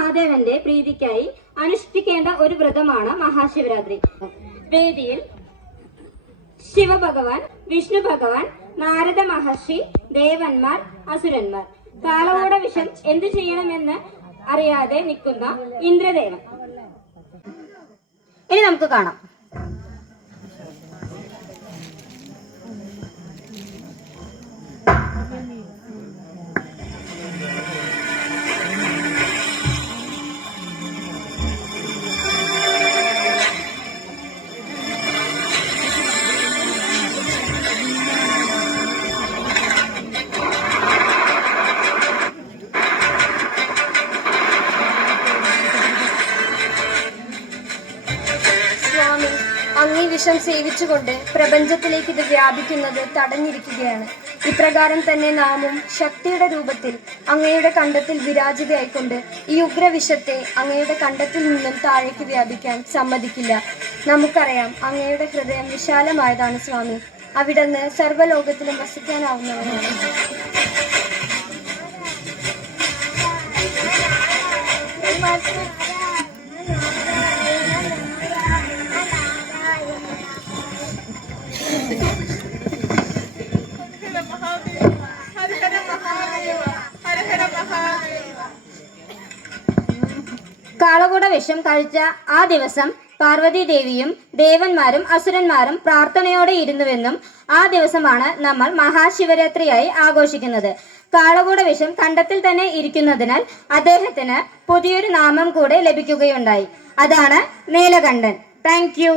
മഹാദേവന്റെ പ്രീതിക്കായി അനുഷ്ഠിക്കേണ്ട ഒരു വ്രതമാണ് മഹാശിവരാത്രി. വേദിയിൽ ശിവഭഗവാൻ, വിഷ്ണു ഭഗവാൻ, നാരദ മഹർഷി, ദേവന്മാർ, അസുരന്മാർ. കാളകൂട വിഷം എന്തു ചെയ്യണമെന്ന് അറിയാതെ നിൽക്കുന്ന ഇന്ദ്രദേവൻ. ഇനി നമുക്ക് കാണാം. അങ്ങേ വിഷം സേവിച്ചുകൊണ്ട് പ്രപഞ്ചത്തിലേക്ക് ഇത് വ്യാപിക്കുന്നത് തടഞ്ഞിരിക്കുകയാണ്. ഇപ്രകാരം തന്നെ നാമും ശക്തിയുടെ രൂപത്തിൽ അങ്ങയുടെ കണ്ടത്തിൽ വിരാജിതയായിക്കൊണ്ട് ഈ ഉഗ്രവിഷത്തെ അങ്ങയുടെ കണ്ടത്തിൽ നിന്നും താഴേക്ക് വ്യാപിക്കാൻ സമ്മതിക്കില്ല. നമുക്കറിയാം അങ്ങയുടെ ഹൃദയം വിശാലമായതാണ് സ്വാമി. അവിടുന്ന് സർവ്വലോകത്തിലും വസിക്കാനാവുന്നവരാണ്. കാളകൂട വിഷം കഴിച്ച ആ ദിവസം പാർവതി ദേവിയും ദേവന്മാരും അസുരന്മാരും പ്രാർത്ഥനയോടെ ഇരുന്നുവെന്നും ആ ദിവസമാണ് നമ്മൾ മഹാശിവരാത്രിയായി ആഘോഷിക്കുന്നത്. കാളകൂട വിഷം കണ്ടത്തിൽ തന്നെ ഇരിക്കുന്നതിനാൽ അദ്ദേഹത്തിന് പുതിയൊരു നാമം കൂടെ ലഭിക്കുകയുണ്ടായി. അതാണ് നീലകണ്ഠൻ. Thank you.